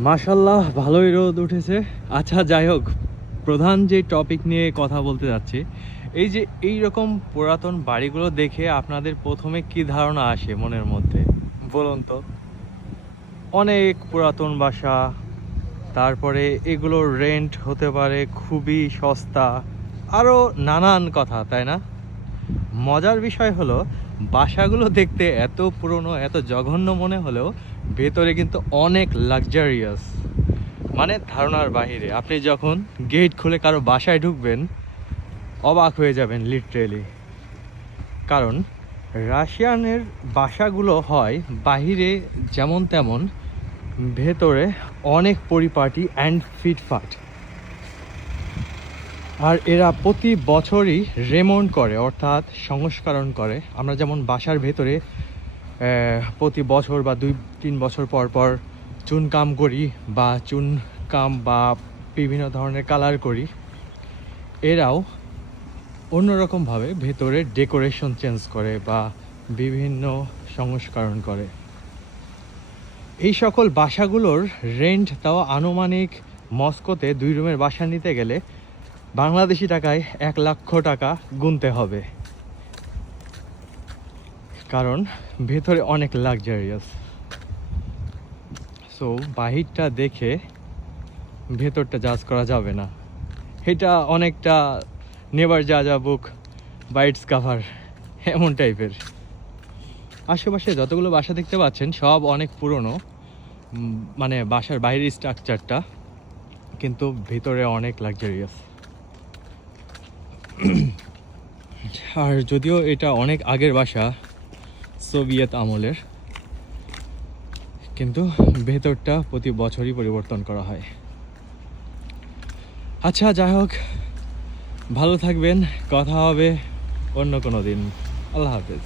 মাশাল্লাহ ভালোই রোদ উঠেছে। আচ্ছা যাই হোক, প্রধান যে টপিক নিয়ে কথা বলতে যাচ্ছি, এই যে এই রকম পুরাতন বাড়িগুলো দেখে আপনাদের প্রথমে কি ধারণা আসে মনের মধ্যে বলুন তো? অনেক পুরাতন বাসা, তারপরে এগুলোর রেন্ট হতে পারে খুবই সস্তা, আরও নানান কথা, তাই না? মজার বিষয় হলো, বাসাগুলো দেখতে এত পুরনো, এত জঘন্য মনে হলেও ভেতরে কিন্তু অনেক লাক্সারিয়াস, মানে ধারণার বাহিরে। আপনি যখন গেট খুলে কারো বাসায় ঢুকবেন, অবাক হয়ে যাবেন লিটারেলি। কারণ রাশিয়ানের বাসাগুলো হয় বাহিরে যেমন তেমন, ভেতরে অনেক পরিপাটি অ্যান্ড ফিটফাট। আর এরা প্রতি বছরই রেমন্ট করে, অর্থাৎ সংস্করণ করে। আমরা যেমন বাসার ভেতরে প্রতি বছর বা 2-3 বছর পর পর চুনকাম করি, বা চুনকাম বা বিভিন্ন ধরনের কালার করি, এরাও অন্যরকমভাবে ভেতরে ডেকোরেশন চেঞ্জ করে বা বিভিন্ন সংস্করণ করে। এই সকল বাসাগুলোর রেন্ট তাও আনুমানিক মস্কোতে 2 রুমের বাসা নিতে গেলে বাংলাদেশি টাকায় 1 লক্ষ টাকা গুনতে হবে, কারণ ভেতরে অনেক লাক্সারিয়াস। সো বাহিরটা দেখে ভেতরটা জাজ করা যাবে না। এটা অনেকটা নেভার জাজ আ বুক বাই ইটস কাভার, এমন টাইপের। আশেপাশে যতগুলো বাসা দেখতে পাচ্ছেন সব অনেক পুরনো, মানে বাসার বাইরের স্ট্রাকচারটা, কিন্তু ভিতরে অনেক লাক্সারিয়াস। আর যদিও এটা অনেক আগের বাসা, সোভিয়েত আমলের, কিন্তু ভেতরটা প্রতি বছরই পরিবর্তন করা হয়। আচ্ছা যাই হোক, ভালো থাকবেন, কথা হবে অন্য কোনো দিন। আল্লাহ হাফেজ।